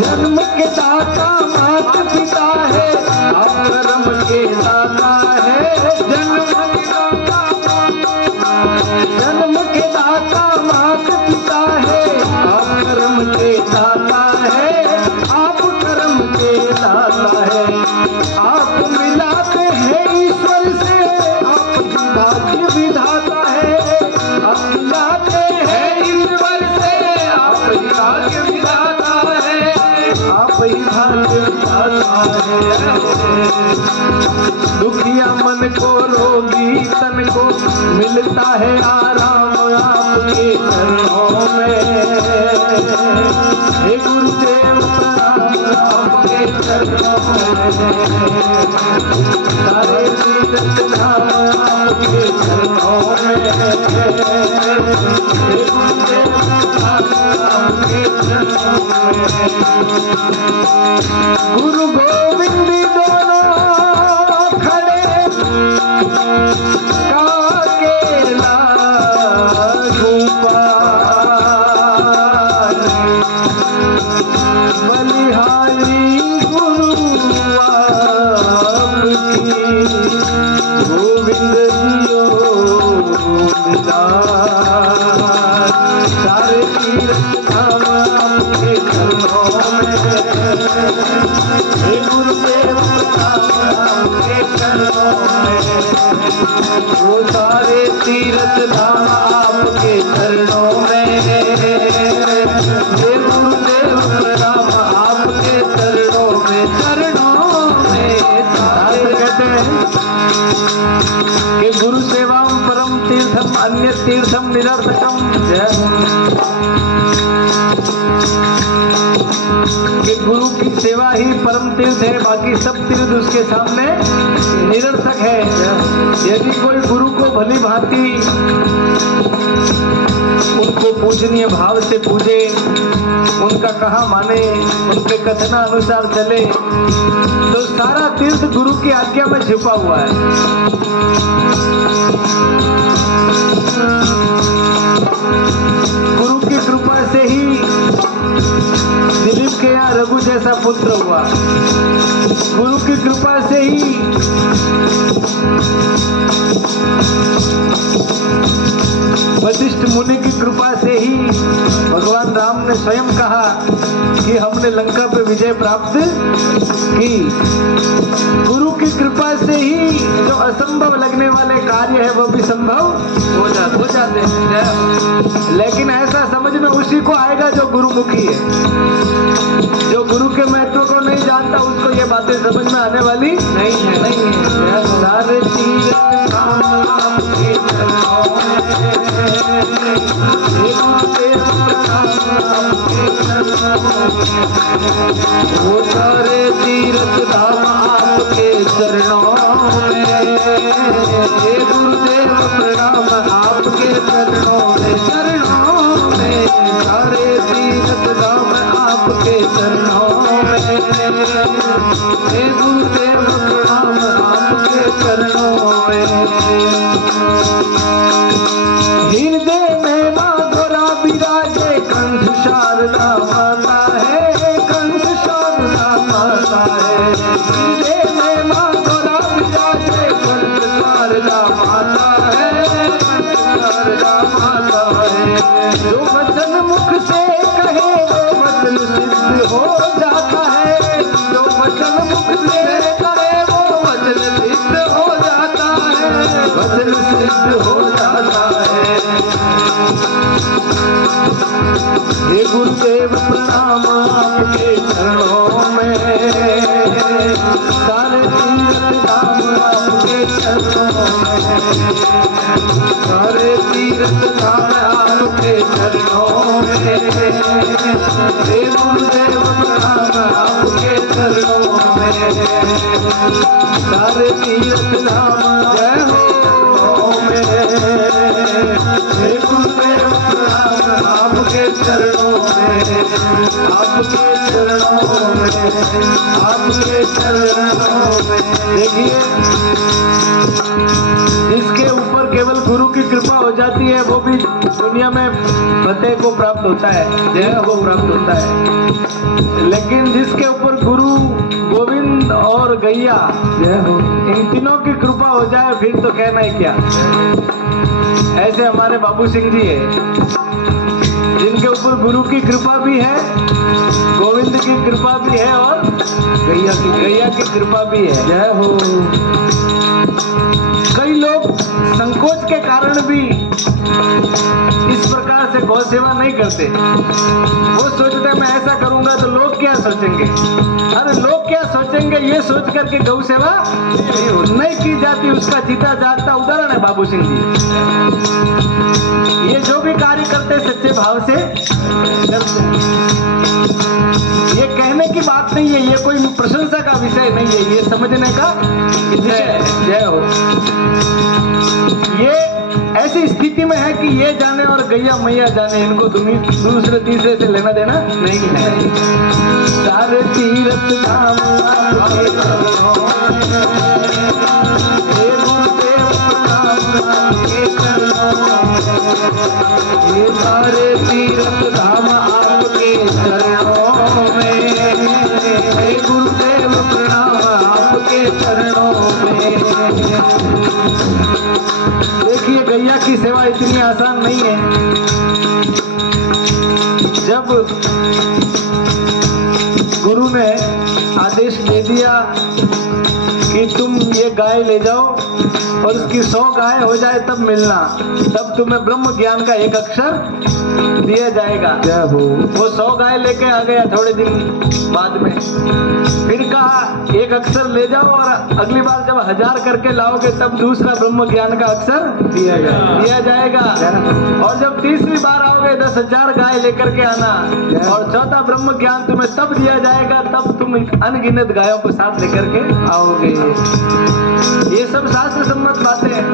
जन्म के दाता मात पिता है, आप कर्म के दाता है। जन्म के दाता मात पिता है, आप कर्म के दाता है। आप कर्म के दाता है। आप मिलाते हैं ईश्वर से, आप भाग्य विधाता है। आप मिलाते हैं ईश्वर से, आप भाग्य विधाता है। आप ही भाग्य विधाता है। दुखिया मन को रोगी तन को मिलता है आराम आपके चरणों में। हे गुरुदेव प्रणाम आपके चरणों में। सारे तीर्थ धाम आपके चरणों में। हे गुरुदेव प्रणाम आपके चरणों में। गुरु गोविंद दोनों खड़े काकेला गोपाल, बलिहारी गुरु आपकी, गोविंद जियो निदान। सारे तीर्थ धाम आपके चरणों में। हे गुरुदेव आपके चरणों में। वो सारे तीर्थ धाम आपके चरणों में। हे गुरुदेव प्रणाम आपके चरणों में। कि गुरु सेवा परम तीर्थम अन्य तीर्थम निरर्थकम। कि गुरु की सेवा ही परम तीर्थ है, बाकी सब तीर्थ उसके सामने निरर्थक है। यदि कोई गुरु को भली भांति उनको पूजनीय भाव से पूजे, उनका कहा माने, उनके कथना अनुसार चले, तो सारा तीर्थ गुरु की आज्ञा में छिपा हुआ है। गुरु की कृपा से ही दिलीप के यहाँ रघु जैसा पुत्र हुआ। गुरु की कृपा से ही वशिष्ठ मुनि की कृपा से ही भगवान राम ने स्वयं कहा कि हमने लंका पे विजय प्राप्त की। गुरु की कृपा से ही जो असंभव लगने वाले कार्य है वो भी संभव हो जाते हैं। लेकिन ऐसा समझ में उसी को आएगा जो गुरुमुखी है। जो गुरु के महत्व को नहीं जानता उसको ये बातें समझ में आने वाली नहीं है। सारे तीर आपके चरणों वो सारे तीर्थ धाम आपके चरणों में। गुरुदेव प्रणाम आपके चरणों में, सारे तीर्थ धाम आपके चरणों में। गुरुदेव प्रणाम आपके चरणों में। हृदय में माधुरा विराजे कंठ शारदा माता है, कंठ शारदा माता है। हृदय में माधुरा विराजे कंठ शारदा माता है, कंठ शारदा माता है। जो वचन मुख से कहे वो वचन सिद्ध हो जाता है। जो वचन मुख से कहे वो वचन सिद्ध हो जाता है, वचन सिद्ध हो जाता है। हे गुरुदेव प्रणाम आपके चरणों में। सारे तीर्थ धाम आपके चरणों में, सारे तीर्थ धाम आपके चरणों में। हे गुरुदेव प्रणाम आपके चरणों में। सारे तीर्थ धाम जय हो में। हे गुरुदेव प्रणाम आपके चरणों में, आपके चरणों में, आपके चरणों में। देखिए, जिसके ऊपर केवल गुरु की कृपा हो जाती है वो भी दुनिया में फतेह को प्राप्त होता है, जय को प्राप्त होता है। लेकिन जिसके ऊपर गुरु, गोविंद और गैया जय हो, इन तीनों की कृपा हो जाए फिर तो कहना ही क्या। ऐसे हमारे बाबू सिंह जी है जिनके ऊपर गुरु की कृपा भी है, गोविंद की कृपा भी है और गैया की कृपा भी है, जय हो। कई लोग संकोच के कारण भी इस प्रकार से गौ सेवा नहीं करते। वो सोचते हैं मैं ऐसा करूंगा तो लोग क्या सोचेंगे। अरे लोग क्या सोचेंगे ये सोच करके गौ सेवा नहीं की जाती। उसका जीता जागता उदाहरण है बाबू सिंह जी। ये जो भी कार्य करते सच्चे भाव से करते। ये कहने की बात नहीं है, ये कोई प्रशंसा का विषय नहीं है, ये समझने का विषय है, जय हो। ये ऐसी स्थिति में है कि ये जाने और गैया मैया जाने, इनको दूसरे तीसरे से लेना देना नहीं है। सारे तीर्थ धाम आपके चरणों में, हे गुरुदेव प्रणाम आपके चरणों में। ये सारे तीर्थ धाम आपके चरणों में, हे गुरुदेव प्रणाम आपके चरणों में। देखिए, गैया की सेवा इतनी आसान नहीं है। जब गुरु ने आदेश दे दिया कि तुम ये गाय ले जाओ और उसकी 100 गाय हो जाए तब मिलना, तब तुम्हें ब्रह्म ज्ञान का एक अक्षर दिया जाएगा। जय हो। वो 100 गाय लेके आ गया थोड़े दिन बाद में। फिर कहा एक एक अक्षर ले जाओ और अगली बार जब 1000 करके लाओगे तब दूसरा ब्रह्म ज्ञान का अक्षर दिया जाएगा। और जब तीसरी बार आओगे 10,000 गाय लेकर के आना और चौथा ब्रह्म ज्ञान तुम्हें तब दिया जाएगा, तब तुम अनगिनत गायों को साथ लेकर के आओगे। ये सब शास्त्र सम्मत बातें हैं।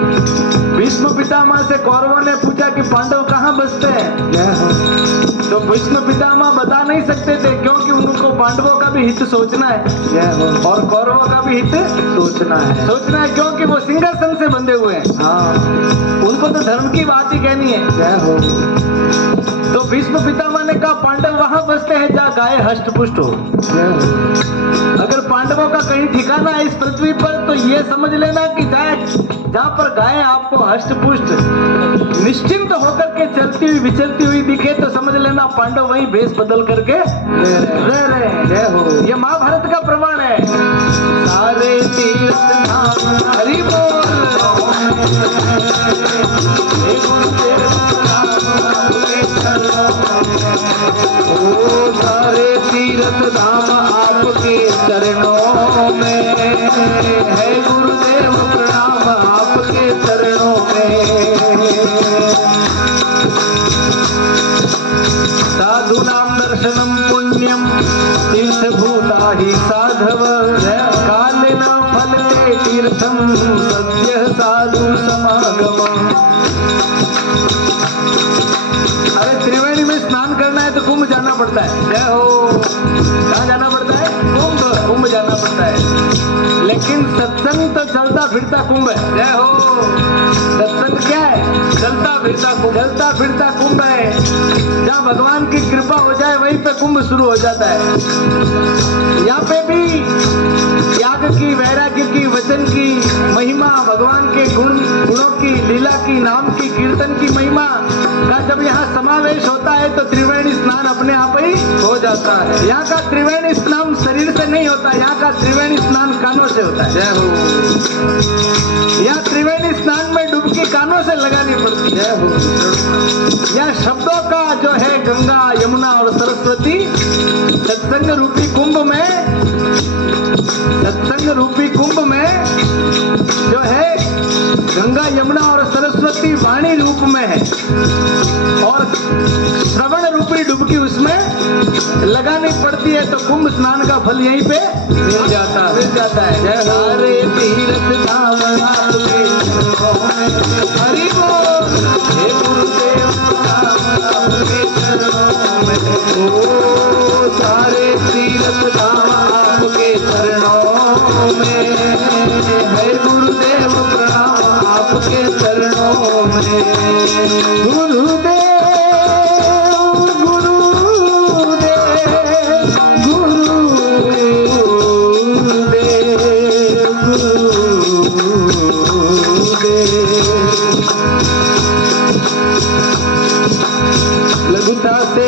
भीष्म पितामह से कौरवों ने पूछा कि पांडव कहाँ बसते हैं, तो भीष्म पितामह बता नहीं सकते थे, क्योंकि उनको पांडवों का भी हित सोचना है और कौरवों का भी हित सोचना है, क्योंकि वो सिंहासन से बंधे हुए हैं। उनको तो धर्म की बात ही कहनी है। तो भीष्म पितामह ने कहा पांडव वहां बसते हैं जहाँ गाय हष्ट पुष्ट हो। अगर पांडवों का कहीं ठिकाना है इस पृथ्वी पर, तो ये समझ लेना कि जहाँ पर गाय आपको हष्ट पुष्ट निश्चिंत होकर के चलती हुई विचलती हुई दिखे, तो समझ लेना पांडव वहीं भेष बदल करके रह रहे हैं। ये महाभारत का प्रमाण है। सारे तीर्थ धाम हरि बोल, ओ सारे तीर्थ धाम आपके चरणों में है, गुरुदेव प्रणाम आपके चरणों में। साधु नाम दर्शनम पुण्यम तीर्थभूता ही साधव, कालेन फलते तीर्थम सद्यः साधु समागमम्। अरे त्रिवेणी में स्नान करना है तो कुंभ जाना पड़ता है। जय हो। कहाँ जाना पड़ता है? कुंभ जाना पड़ता है। लेकिन सत्संग तो चलता फिरता कुंभ है। जय हो। सत्संग क्या है? चलता फिरता कुंभ है। जहाँ भगवान की कृपा हो जाए वहीं पे कुंभ शुरू हो जाता है। यहाँ पे भी त्याग की, वैराग्य की, वचन की महिमा, भगवान के गुणों की, लीला की, नाम की, कीर्तन की महिमा का जब यहाँ समावेश होता है तो त्रिवेणी स्नान अपने आप ही हो जाता है। यहाँ का त्रिवेणी स्नान शरीर से नहीं होता, यहाँ का त्रिवेणी स्नान कानों से होता है। जय हो। यहाँ त्रिवेणी स्नान में डुबकी कानों से लगानी पड़ती है। यहाँ शब्दों का जो है गंगा, यमुना और सरस्वती सत्संग रूपी कुंभ में जो है गंगा, यमुना और सरस्वती वाणी रूप में है, और श्रवण रूपी डुबकी उसमें लगानी पड़ती है, तो कुंभ स्नान का फल यहीं पे मिल जाता है। जय सारे तीर्थ धाम आपके हरि बोल, हे गुरुदेव आपके चरणों में, ओ सारे तीर्थ धाम आपके चरणों में है, गुरुदेव प्रणाम आपके चरणों में। गुरुदेव लघुता से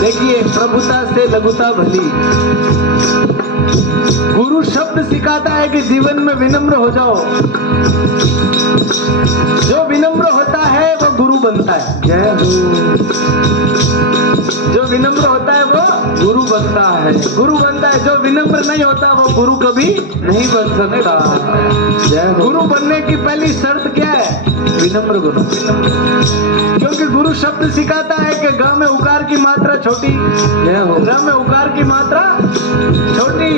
देखिए, प्रभुता से लघुता भली। गुरु शब्द सिखाता है कि जीवन में विनम्र हो जाओ। जो विनम्र होता है वो गुरु बनता है। जय हो। जो विनम्र होता है वो गुरु बनता है। जो विनम्र नहीं होता वो गुरु कभी नहीं बन सकता। जय हो। गुरु बनने की पहली शर्त क्या है? विनम्र बनो। क्योंकि गुरु शब्द सिखाता है कि ग में उकार की मात्रा छोटी, ग में उकार की मात्रा छोटी।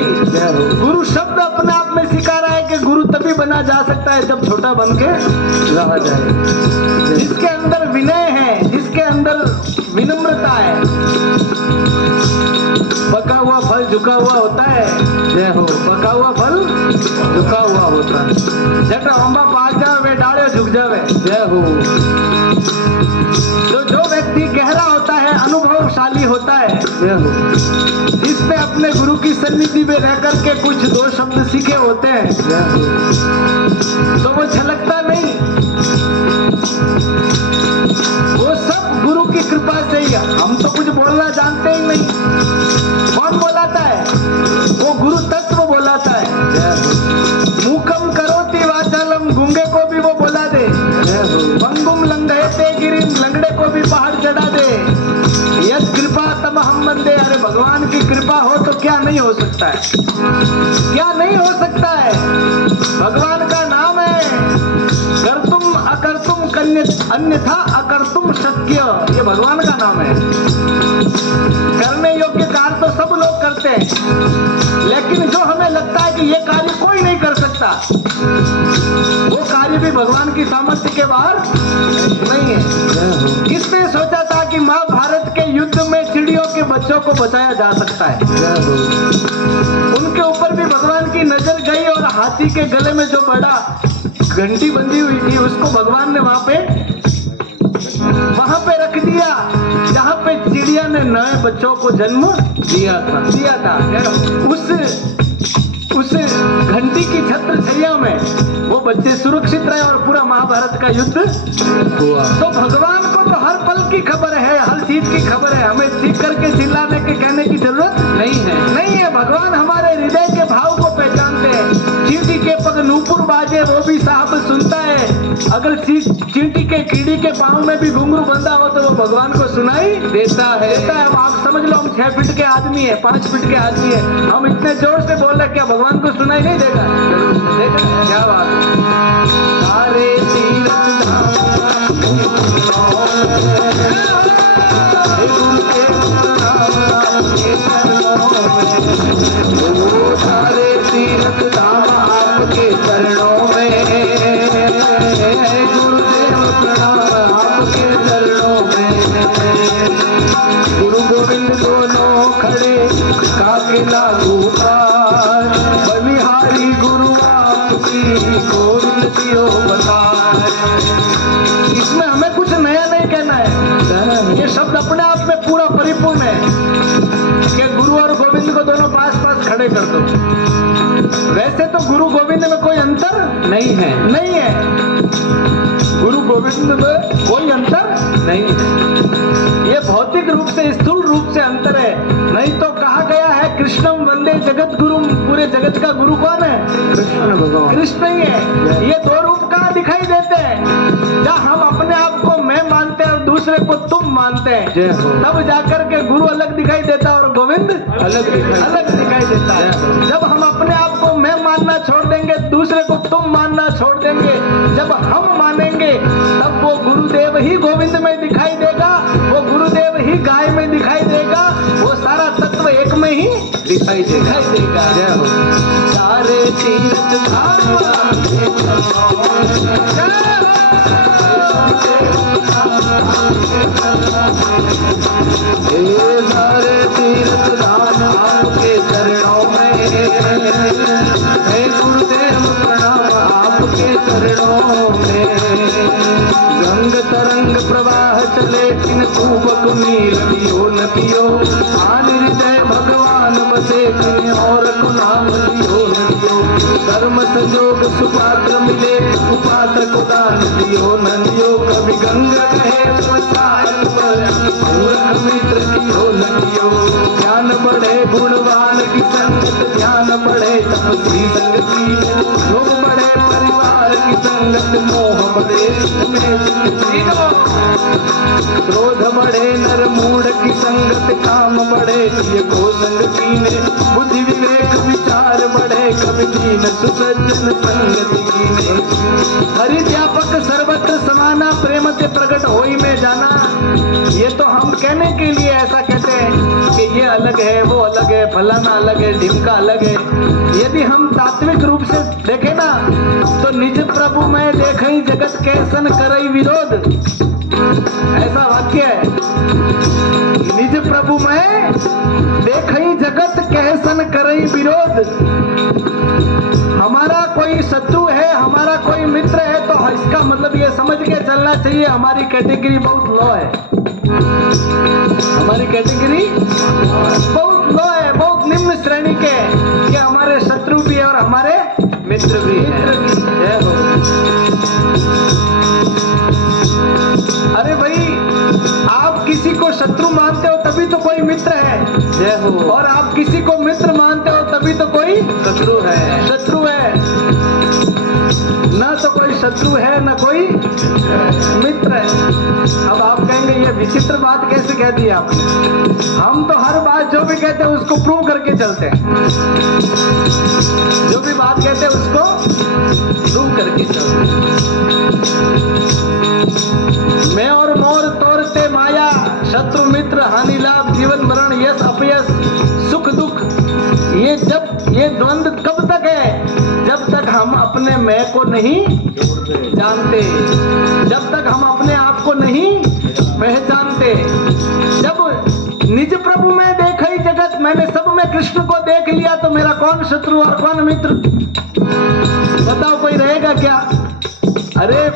गुरु शब्द अपने आप में सिखा रहा है कि गुरु तभी बना जा सकता है जब छोटा बन के रहा जाए। जिसके अंदर विनय है, जिसके अंदर विनम्रता है, पका हुआ फल झुका हुआ होता है। जय हो। पका हुआ फल झुका हुआ होता है। जट अंबा पाक जावे डाले झुक जावे। जय हो। तो जो व्यक्ति गहरा होता है, अनुभवशाली होता है, जय हो, जिसने अपने गुरु की सन्निधि में रह करके कुछ दो शब्द सीखे होते हैं, जय हो, तो वो छलकता नहीं। वो सब गुरु की कृपा से ही। हम तो कुछ बोलना जानते ही नहीं। कौन बोलाता है? वो गुरु तत्व बोलाता है। मूकम करोति वाचालम, गूंगे को भी वो बोला दे। पंगुम लंघयते गिरिम, लंगड़े को भी पहाड़ चढ़ा दे। यद कृपा तम हम बंदे। अरे भगवान की कृपा हो तो क्या नहीं हो सकता है? क्या नहीं हो सकता है? भगवान का नाम है कर्तुम अकर्तुम अन्यथा अकर्तुम शक्य। ये भगवान का नाम है। करने योग्य कार्य तो सब लोग करते हैं, लेकिन जो हमें लगता है कि ये कार्य कोई नहीं कर सकता, वो कार्य भी भगवान की सामर्थ्य के बाहर नहीं है। किसने सोचा था कि महाभारत के युद्ध में चिड़ियों के बच्चों को बचाया जा सकता है? उनके ऊपर भी भगवान की नजर गई और हाथी के गले में जो बड़ा घंटी बंधी हुई थी उसको भगवान ने वहां पे रख दिया, जहां पे चिड़िया ने नए बच्चों को जन्म दिया था। उस घंटी की छत्र छाया में वो बच्चे सुरक्षित रहे और पूरा महाभारत का युद्ध हुआ। तो भगवान को तो हर पल की खबर है, हर चीज की खबर है। हमें चीख करके चिल्लाने के कहने की जरूरत नहीं है। भगवान हमारे हृदय के भाव को पहचानते हैं। चींटी के पग नूपुर बाजे वो भी साहब सुनता है। अगर चींटी के कीड़ी के पाँव में भी घुंघरू बंधा हो तो वो भगवान को सुनाई देता है। अब आप समझ लो, हम 6 फीट के आदमी है, 5 फीट के आदमी है, हम इतने जोर से बोल रहे, क्या भगवान को सुनाई नहीं देगा? देगा। क्या बात है? सारे तीर्थ सारे तीर्थ धाम आपके चरणों में, गुरुदेव प्रणाम आपके चरणों में। गुरु गोविंद दोनों खड़े काके लागू पार, बलिहारी गुरु आपकी गोविंद दियो बताए। इसमें हमें कुछ नया नहीं कहना है, ये शब्द अपने आप में पूरा परिपूर्ण है कि गुरु और गोविंद को दोनों पास पास खड़े कर दो। वैसे तो गुरु गोविंद में कोई अंतर नहीं है। गुरु गोविंद में कोई अंतर नहीं है। ये भौतिक रूप से, स्थूल रूप से अंतर है। नहीं तो कहा गया है कृष्णम वंदे जगत गुरु। पूरे जगत का गुरु कौन है? कृष्ण भगवान। कृष्ण ही है। ये दो रूप कहाँ दिखाई देते हैं? जहाँ हम अपने आप को मैं मानते हैं और दूसरे को तुम मानते हैं, तब जाकर के गुरु अलग दिखाई देता है और गोविंद अलग दिखाई देता है। जब हम अपने आप को मैं मानना छोड़ देंगे, दूसरे को तुम मानना छोड़ देंगे, जब हम मानेंगे तब वो गुरुदेव ही गोविंद में दिखाई देगा, वो गुरुदेव ही गाय में दिखाई देगा, वो सारा तत्व एक में ही दिखाई देगा। जय हो। सारे तीर्थ धाम सारे तीर्थ धाम आपके चरणों में है, गुरुदेव प्रणाम आपके चरणों में। गंग तरंग प्रवाह चले किंतु बक नील पियो न पियो, आन हृदय भगवान बसे किन और को नाम लियो न लियो। कर्म संजोग सुपात्र मिले उपात्र को दान दियो न लियो। कभी गंगा कहे संसार पर मूर्ख मित्र कियो न कियो। ज्ञान बढ़े गुणवान की संगत, ध्यान बढ़े तपस्वी संगति में। लोभ बढ़े परिवार की संगत, मोह बढ़े क्रोध बढ़े नर मूढ़ की संगत, काम बढ़े ये को संगति में। बुद्धि विवेक विचार बढ़े कभी दीन सुसज्जन संगति में। हरि व्यापक सर्वत्र समाना, प्रेम से प्रकट होई में जाना। ये तो हम कहने के लिए ऐसा कहते हैं कि ये अलग है, वो अलग है, फलाना अलग है, ढिमका अलग है। यदि हम तात्विक रूप से देखें ना तो निज प्रभु में देखई जगत कैसन करई विरोध, ऐसा वाक्य है। निज प्रभु में देखई जगत कैसन करई विरोध। हमारा कोई शत्रु है, हमारा कोई मित्र है, तो इसका मतलब ये समझ के चलना चाहिए हमारी कैटेगरी बहुत लो है। हमारी कैटेगरी बहुत लो है, बहुत निम्न श्रेणी के, कि हमारे शत्रु भी है और हमारे मित्र भी है। अरे भाई, आप किसी को शत्रु मानते हो तभी तो कोई मित्र है। जय हो। और आप किसी को मित्र मानते हो तभी तो कोई शत्रु है। ना तो कोई शत्रु है न कोई मित्र है। अब आप कहेंगे ये विचित्र बात कैसे कह दी आपने? हम तो हर बात जो भी कहते हैं उसको प्रूव करके चलते हैं, जो भी बात कहते हैं उसको प्रूव करके चलते हैं। मैं और मोर तोरते माया, शत्रु मित्र हानि लाभ जीवन मरण यश अपयश सुख दुख, ये द्वंद्व कब तक है? जब तक हम अपने मैं को नहीं जानते, जब तक हम अपने आप को नहीं पहचानते। जब निज प्रभु में देखई जगत, मैंने सब में कृष्ण को देख लिया तो मेरा कौन शत्रु और कौन मित्र? बताओ कोई रहेगा क्या? अरे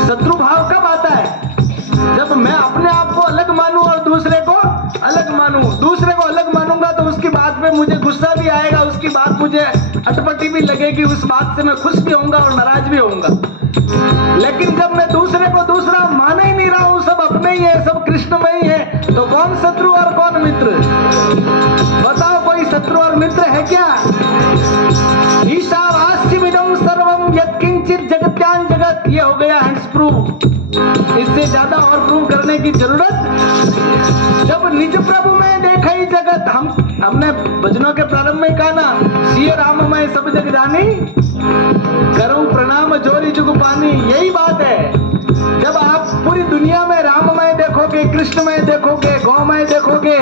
शत्रु भाव कब आता है? जब मैं अपने आप को अलग मानूं और दूसरे को अलग मानूं। दूसरे को अलग मानूंगा तो उसकी बात पे मुझे गुस्सा भी आएगा, उसकी बात मुझे अटपटी भी लगेगी, उस बात से मैं खुश भी होऊंगा और नाराज भी होऊंगा। लेकिन जब मैं दूसरे को दूसरा मान ही नहीं रहा हूं, सब अपने ही है, सब कृष्ण में ही है, तो कौन शत्रु और कौन मित्र? बताओ कोई शत्रु और मित्र है क्या? ईशावास्यमिदं सर्वं यत्किंचित जगत्यां जगत, ये हो गया हैंड्स प्रूफ। इससे ज्यादा और प्रूव करने की जरूरत। जब निज प्रभु में देखा ही जगत, हमने भजनों के प्रारंभ में कहा ना, सिय राम मैं सब जग जानी, करूं प्रणाम जोरी जुग पानी। यही बात है। जब आप पूरी दुनिया में राममय देखोगे, कृष्णमय देखोगे, गौमय देखोगे,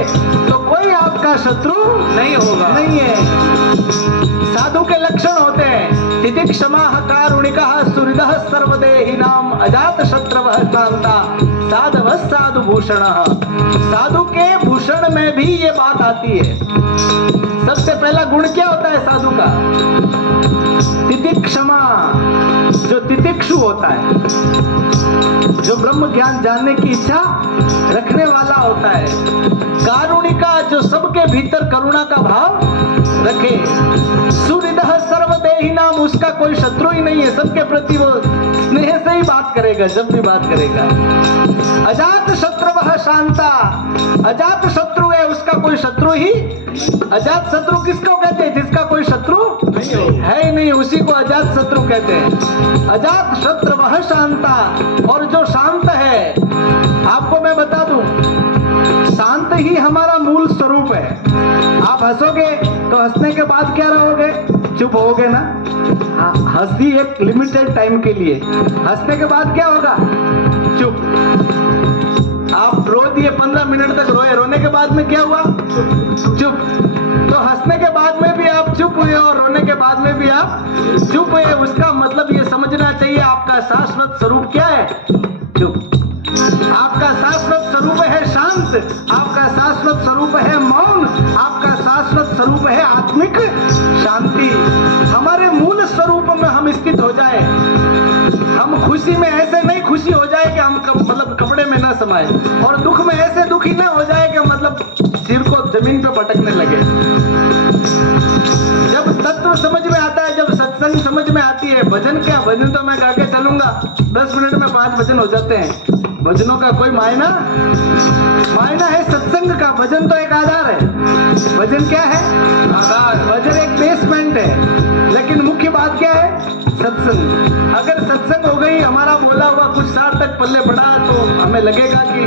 तो कोई आपका शत्रु नहीं होगा, नहीं है। साधु के लक्षण होते हैं तितिक्षमा कारुणिका सुहृदः सर्वदेहिनां अजात शत्रवः शांता साधवः साधु भूषणः। साधु के भूषण में भी ये बात आती है। सबसे पहला गुण क्या होता है साधु का? तितिक्षमा। जो तितिक्षु होता है, जो ब्रह्म ज्ञान जानने की इच्छा रखने वाला होता है। कारुणिका, जो सबके भीतर करुणा का भाव रखे। सुहृदः सर्वदेहिनां, उसका कोई शत्रु ही नहीं है, सबके प्रति वो स्नेह से ही बात करेगा जब भी बात करेगा। अजात शत्रवः शांता, अजात शत्रु है, उसका कोई शत्रु ही। अजात शत्रु किसको कहते हैं? जिसका कोई शत्रु है ही नहीं, उसी को अजात शत्रु कहते हैं। अजात शत्रवः शांता, और जो शांत है, आपको मैं बता दूं, शांत ही हमारा मूल स्वरूप है। आप हंसोगे तो हंसने के बाद क्या रहोगे? चुप होगे ना। हाँ, हंसी एक लिमिटेड टाइम के लिए, हंसने के बाद क्या होगा? चुप। आप रो दिए, 15 मिनट तक रोए, रोने के बाद में क्या हुआ? चुप। तो हंसने के बाद में भी आप चुप हुए और रोने के बाद में भी आप चुप हुए। उसका मतलब ये समझना चाहिए, आपका शाश्वत स्वरूप क्या है? चुप। आपका शाश्वत स्वरूप है शांत, आपका शाश्वत स्वरूप है मौन, आपका शाश्वत स्वरूप है आत्मिक शांति। हमारे मूल स्वरूप में हम स्थित हो जाए। हम खुशी में ऐसे नहीं खुशी हो जाए कि हम मतलब कपड़े में ना समाए, और दुख में ऐसे दुखी ना हो जाए कि मतलब सिर को जमीन पे पटकने लगे। जब तत्व समझ में आता है, जब सत्संग समझ में आती है, भजन क्या, भजन तो मैं गा के चलूंगा, 10 मिनट में 5 भजन हो जाते हैं। भजनों का कोई मायना है सत्संग का। भजन तो एक आधार है। भजन क्या है? आधार। भजन एक बेसमेंट है, लेकिन मुख्य बात क्या है? सत्संग। अगर सत्संग हो गई, हमारा बोला हुआ कुछ सार तक पल्ले पड़ा, तो हमें लगेगा कि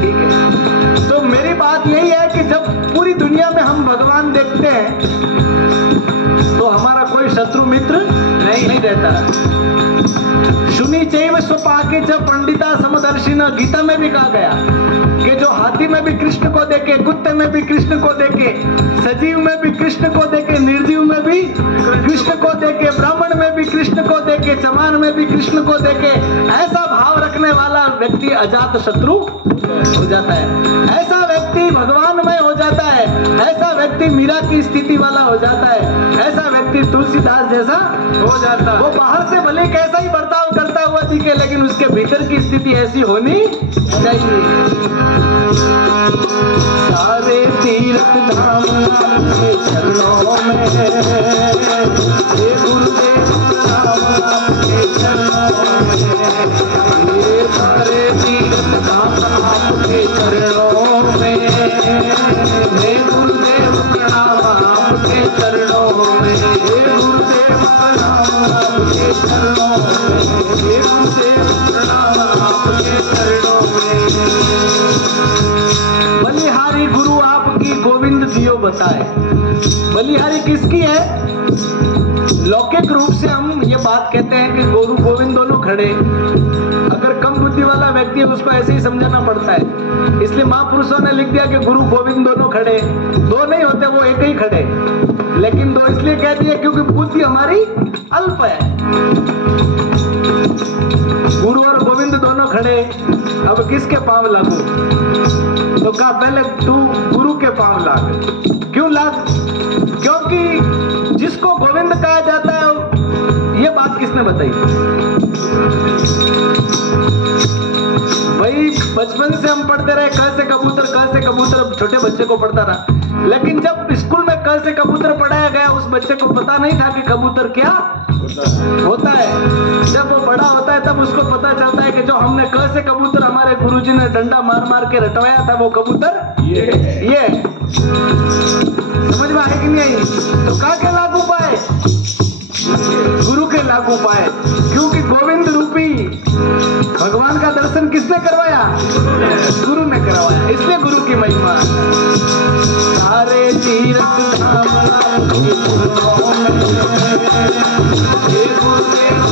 ठीक है। तो मेरी बात यही है कि जब पूरी दुनिया में हम भगवान देखते हैं, तो हमारा कोई शत्रु मित्र नहीं रहता। सुनी चैव स्वपाके च पंडिता समदर्शिन, गीता में भी कहा गया कि जो हाथी में भी कृष्ण को देखे, कुत्ते में भी कृष्ण को देखे, सजीव में भी कृष्ण को देखे, निर्जीव में भी कृष्ण को देखे, ब्राह्मण में भी कृष्ण को देखे, चमार में भी कृष्ण को देखे, ऐसा भाव रखने वाला व्यक्ति अजात शत्रु हो जाता है। ऐसा व्यक्ति भगवानमय हो जाता है। ऐसा व्यक्ति मीरा की स्थिति वाला हो जाता है। ऐसा व्यक्ति तुलसीदास जैसा हो जाता है। वो बाहर से भले कैसा ही बर्ताव करता हुआ दिखे, लेकिन उसके भीतर की स्थिति ऐसी होनी चाहिए। सारे तीर्थ धाम आपके चरणों में, हे गुरुदेव राम आपके चरणों में, ये सारे तीर्थ धाम आपके चरणों में, हे गुरुदेव प्रणाम आपके चरणों में, हे गुरुदेव प्रणाम आपके चरणों में, हे गुरुदेव प्रणाम आपके चरणों में। बलिहारी गुरु आपकी गोविंद दियो बताए। बलिहारी किसकी है? लौकिक रूप से हम ये बात कहते हैं कि गुरु गोविंद दोनों खड़े। अगर कम बुद्धि वाला व्यक्ति है उसको ऐसे ही समझाना पड़ता है। इसलिए महापुरुषों ने लिख दिया कि गुरु गोविंद दोनों खड़े। दो नहीं होते, वो एक ही खड़े, लेकिन दो इसलिए कह दिए क्योंकि बुद्धि हमारी अल्प है। गुरु और गोविंद दोनों खड़े, अब किसके पांव लागू? तो कहा पहले तू गुरु के पांव लाग। क्यों लाग? क्योंकि जिसको गोविंद कहा जाता है, ये बात किसने बताई? भाई बचपन से हम पढ़ते रहे क से कबूतर, क से कबूतर, अब छोटे बच्चे को पढ़ता रहा। लेकिन जब स्कूल में क से कबूतर पढ़ाया गया, उस बच्चे को पता नहीं था कि कबूतर क्या होता है। जब वो बड़ा होता है तब उसको पता चलता है कि जो हमने क से कबूतर हमारे गुरुजी ने डंडा मार मार के रटवाया था, वो कबूतर ये। समझ में आई कि नहीं आई? तो का के लागू पाए? गुरु के लागू पाए, क्योंकि गोविंद रूपी भगवान का दर्शन किसने करवाया? गुरु ने करवाया। इसलिए गुरु की महिमा। सारे तीर्थ धाम हे गुरुदेव